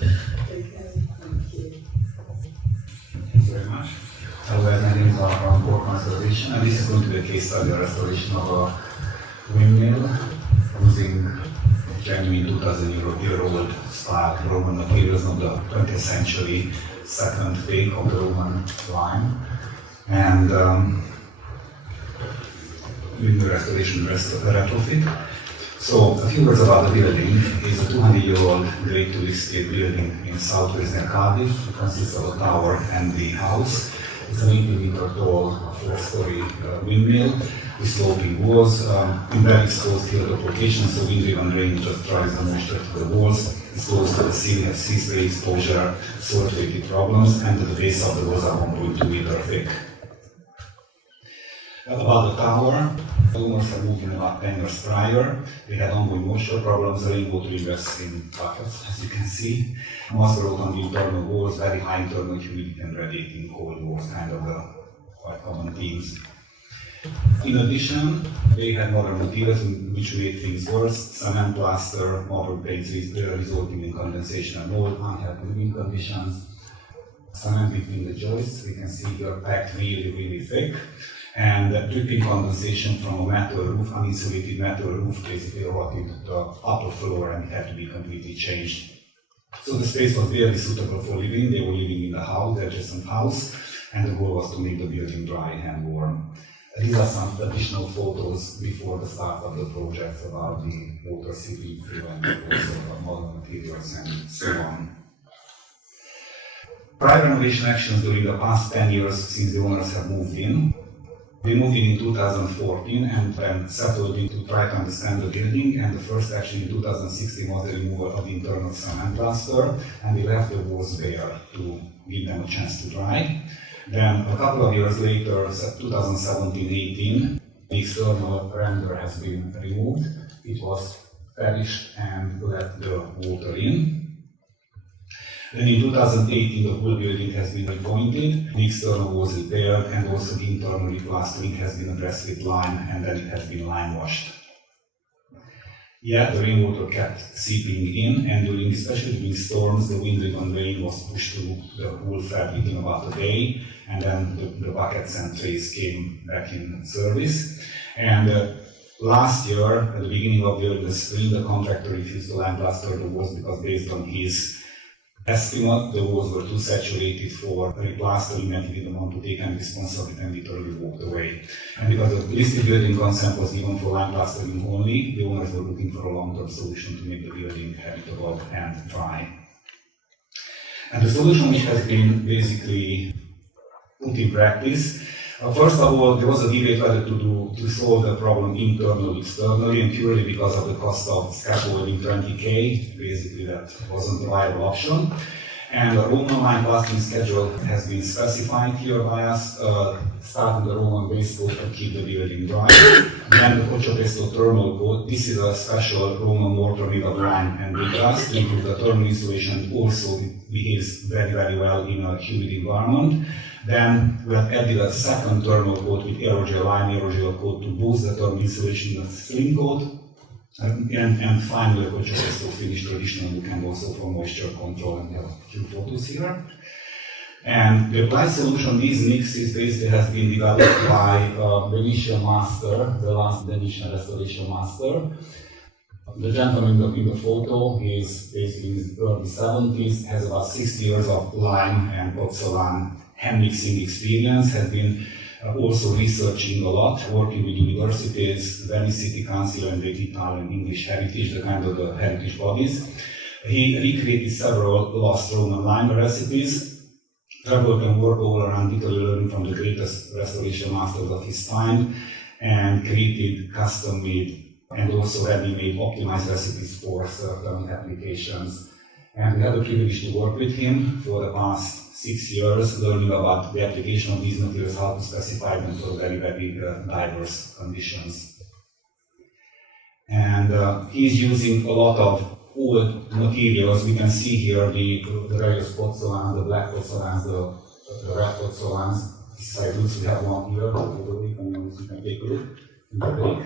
Thank you very much. Hello, my name is from Core Conservation, and this is going to be a case study on restoration of a windmill using genuine 2,000-year-old style Roman materials of the 20th century, second take of the Roman lime. And doing the restoration retrofit. So a few words about the building. It's a 200-year-old Grade 2 listed building in southwestern Cardiff. It consists of a tower and the house. It's an 80-meter tall, 4-story windmill with sloping walls in very exposed hilltop locations, so wind-driven rain just drives the moisture to the walls. It's close to the ceiling, has sea spray exposure, soil-related problems, and the base of the walls are 1.2 meter thick. About the tower, the owners had moved in about 10 years prior. They had ongoing moisture problems, rainwater ingress in buckets, as you can see. Moss growth on the internal walls, very high internal humidity and radiating cold walls, kind of the quite common themes. In addition, they had modern materials which made things worse: cement, plaster, marble paints resulting in condensation and mold, unhealthy living conditions. Cement between the joists, we can see here packed really thick, and dripping condensation from a metal roof, uninsulated metal roof, basically rotted the upper floor, and it had to be completely changed. So the space was very suitable for living. They were living in the house, the adjacent house, and the goal was to make the building dry and warm. These are some additional photos before the start of the project about the water seeping through and also the modern materials and so on. Prior renovation actions during the past 10 years since the owners have moved in. They moved in 2014 and then settled in to try to understand the building, and the first action in 2016 was the removal of the internal cement plaster, and they left the walls bare to give them a chance to dry. Then a couple of years later, 2017-18, the external render has been removed. It was perished and let the water in. Then in 2018, the whole building has been repointed, the external was repaired, and also the internal replastering has been addressed with lime, and then it has been lime washed. Yet the rainwater kept seeping in, and especially during storms, the wind-driven rain was pushed through the whole fabric in about a day, and then the buckets and trays came back in service. And last year, at the beginning of the spring, the contractor refused to lime plaster the walls because, based on his estimate, the walls were too saturated for replastering, and he didn't want to take any responsibility and literally walked away. And because the listed building consent was given for lime plastering only, the owners were looking for a long-term solution to make the building habitable and dry. And the solution which has been basically put in practice. First of all, there was a debate whether to solve the problem internally, externally, and purely because of the cost of scaffolding 20K, basically that wasn't a viable option. And the Roman lime plastering schedule has been specified here by us, starting the Roman base coat to keep the building dry. Then the Cocciopesto thermal coat. This is a special Roman mortar made of lime and ingress to improve the thermal insulation. Also, it behaves very well in a humid environment. Then we have added a second thermal coat with Aerogel-lime aerogel coat to boost the thermal insulation in the slim coat. And finally, the Cocciopesto finished traditional look and also for moisture control, and we have a few photos here. And the applied solution, these mixes basically has been developed by Venetian master, the last Venetian restoration master. The gentleman in the photo, he is basically in his early 70s, has about 60 years of lime and porcelain hand mixing experience, has been also researching a lot, working with universities, Venice City Council, and the Italian English Heritage, the kind of the heritage bodies. He recreated several lost Roman lime recipes, traveled and worked all around Italy, learning from the greatest restoration masters of his time, and created custom-made and also ready-made optimized recipes for certain applications. And we had the privilege to work with him for the past 6 years, learning about the application of these materials, how to specify them for very diverse conditions. And he's using a lot of old materials. We can see here the various porcelains, the black porcelains, the red porcelains. This side looks, we have one here, you can take a look in the break.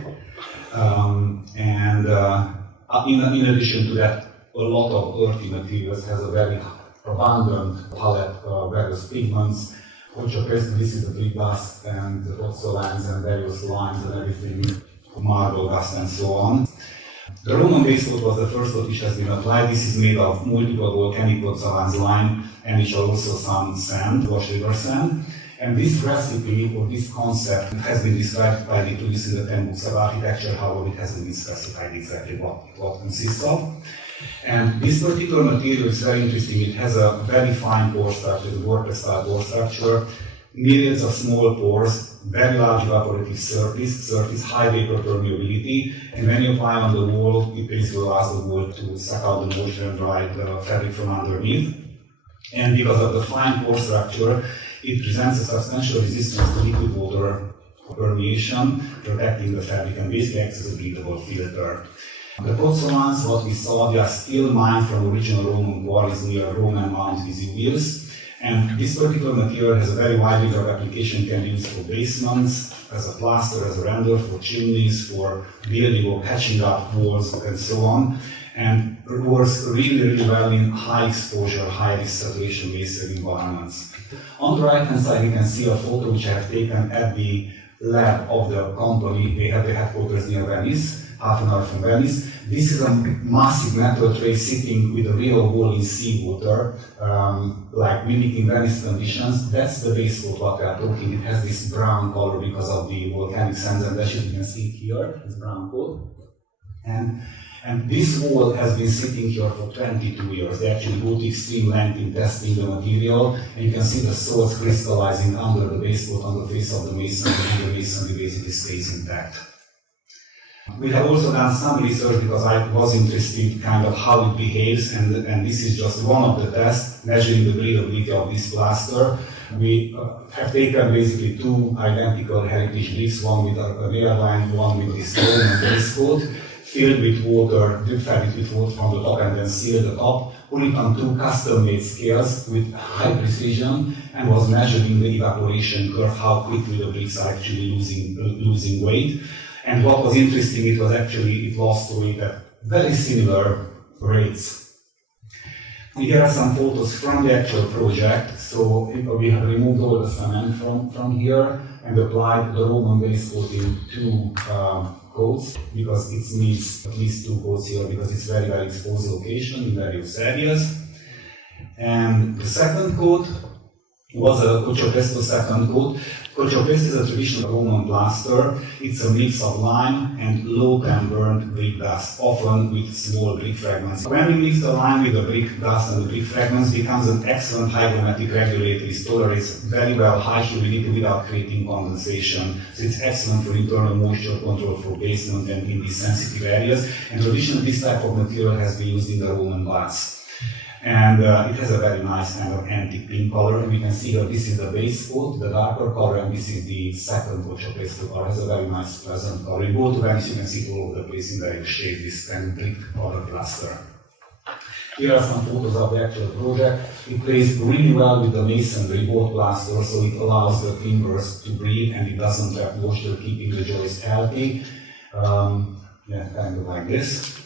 In addition to that, a lot of earthy materials, has a very abundant palette, various pigments. Cocciopesto, this is the brick dust and also lines and various lines and everything, marble dust and so on. The Roman base coat was the first coat which has been applied. This is made of multiple volcanic lime and which are also some sand, Welsh river sand. And this recipe or this concept has been described by the producer in the 10 books of architecture, however it hasn't been specified exactly what it consists of. And this particular material is very interesting. It has a very fine pore structure, the vortex-style pore structure, myriads of small pores, very large evaporative surface, high vapor permeability, and when you apply on the wall, it basically allows the wall to suck out the moisture and dry the fabric from underneath. And because of the fine pore structure, it presents a substantial resistance to liquid water permeation, protecting the fabric and basically acts as a breathable filter. The pozzolans, what we saw, they are still mined from original Roman quarries near Roman Mount Vesuvius. And this particular material has a very wide range of application. Can be used for basements, as a plaster, as a render, for chimneys, for building or patching up walls, and so on. And it works really well in high exposure, high risk saturation based environments. On the right hand side, you can see a photo which I have taken at the lab of the company. They have their headquarters near Venice, half an hour from Venice. This is a massive metal tray sitting with a real wall in seawater, like mimicking Venice conditions. That's the base coat what we are talking. It has this brown color because of the volcanic sands and ashes. You can see it here, this brown coat. And this wall has been sitting here for 22 years. They actually go to extreme length in testing the material, and you can see the salts crystallizing under the base coat on the face of the masonry, and the masonry basically stays intact. We have also done some research because I was interested kind of how it behaves, and this is just one of the tests measuring the breathability of this plaster. We have taken basically two identical heritage bricks, one with an airline, one with this Roman base coat, filled with water, fed it with water from the top and then sealed the top, put it on two custom-made scales with high precision, and was measuring the evaporation curve, how quickly the bricks are actually losing weight. And what was interesting, it lost weight at very similar rates. Here are some photos from the actual project. So we have removed all the cement from here and applied the Roman base coat in two coats, because it needs at least two coats here because it's very exposed location in various areas. And the second coat was a Cocciopesto second coat. Cocciopesto is a traditional Roman plaster. It's a mix of lime and low-temp burnt brick dust, often with small brick fragments. When we mix the lime with the brick dust and the brick fragments, it becomes an excellent hygrometric regulator. It tolerates very well high humidity without creating condensation. So it's excellent for internal moisture control for basement and in these sensitive areas. And traditionally, this type of material has been used in the Roman baths. And it has a very nice kind of antique pink color. And we can see that this is the base coat, the darker color, and this is the second Cocciopesto color. It has a very nice, pleasant color. You go to Venice, you can see it all over the place in various shades, this kind of brick color plaster. Here are some photos of the actual project. It plays really well with the masonry, both plaster, so it allows the timbers to breathe and it doesn't trap moisture, keeping the joist healthy. Kind of like this.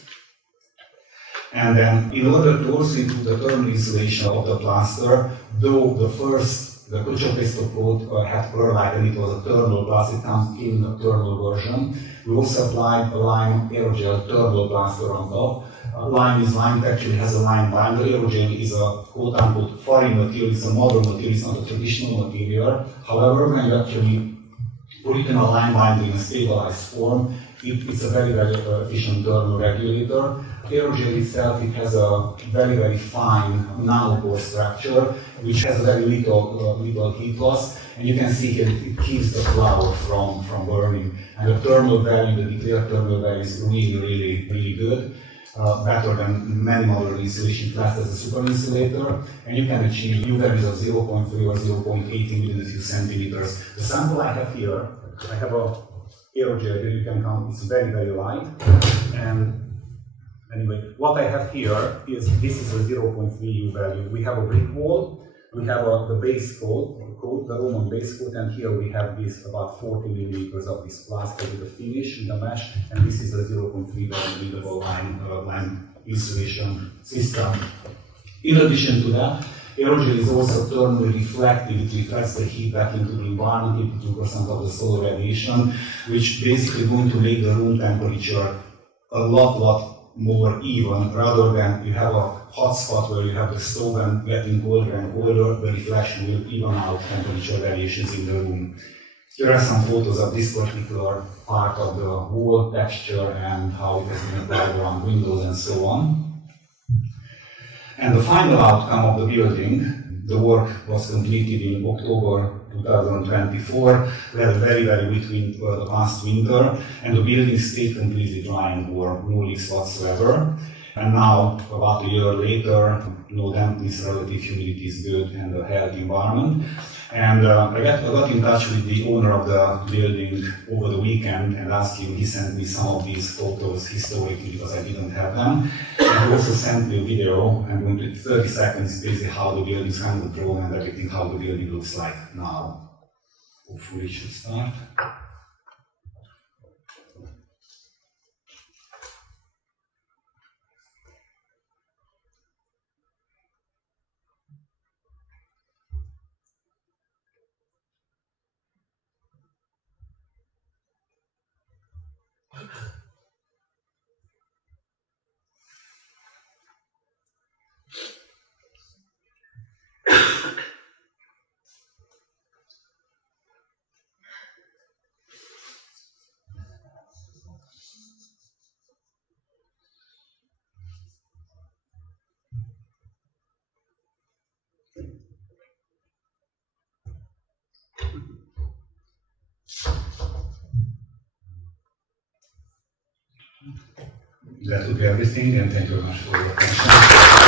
And then, in order to also improve the thermal insulation of the plaster, though the Cocciopesto coat had perlite and it was a thermal plaster, it comes in the thermal version. We also applied a lime aerogel thermal plaster on top. Lime is lime, it actually has a lime binder. Aerogel is a quote-unquote foreign material, it's a modern material, it's not a traditional material. However, when you actually put it in a lime binder in a stabilized form, it's a very efficient thermal regulator. Aerogel itself, it has a very fine nanopore structure, which has very little heat loss, and you can see here it keeps the flour from burning. And the thermal value, the declared thermal value is really good, better than many modern insulation classed as a super insulator, and you can achieve U values of 0.3 or 0.18 within a few centimeters. The sample I have here, I have a aerogel here, you can count, it's very light, and anyway, what I have here is, this is a 0.3 U value. We have a brick wall, we have the base coat, the Roman base coat, and here we have this about 40 millimeters of this plaster with a finish, with a mesh, and this is a 0.3 very breathable lime insulation system. In addition to that, aerogel is also thermally reflective. It reflects the heat back into the environment, 82% of the solar radiation, which basically going to make the room temperature a lot more even, rather than you have a hot spot where you have the stove and getting colder and colder, the reflection will even out temperature variations in the room. Here are some photos of this particular part of the wall texture and how it has been applied around windows and so on. And the final outcome of the building, the work was completed in October 2024. We had a very wet winter, the past winter, and the building stayed completely dry and warm, no leaks whatsoever. And now, about a year later, no dampness, relative humidity is good, and a healthy environment. And I got in touch with the owner of the building over the weekend and asked him, he sent me some of these photos historically because I didn't have them. And he also sent me a video, I'm going to 30 seconds, basically how the building is kind of drawn and everything, how the building looks like now. Hopefully it should start. That would be everything, and thank you very much for your attention.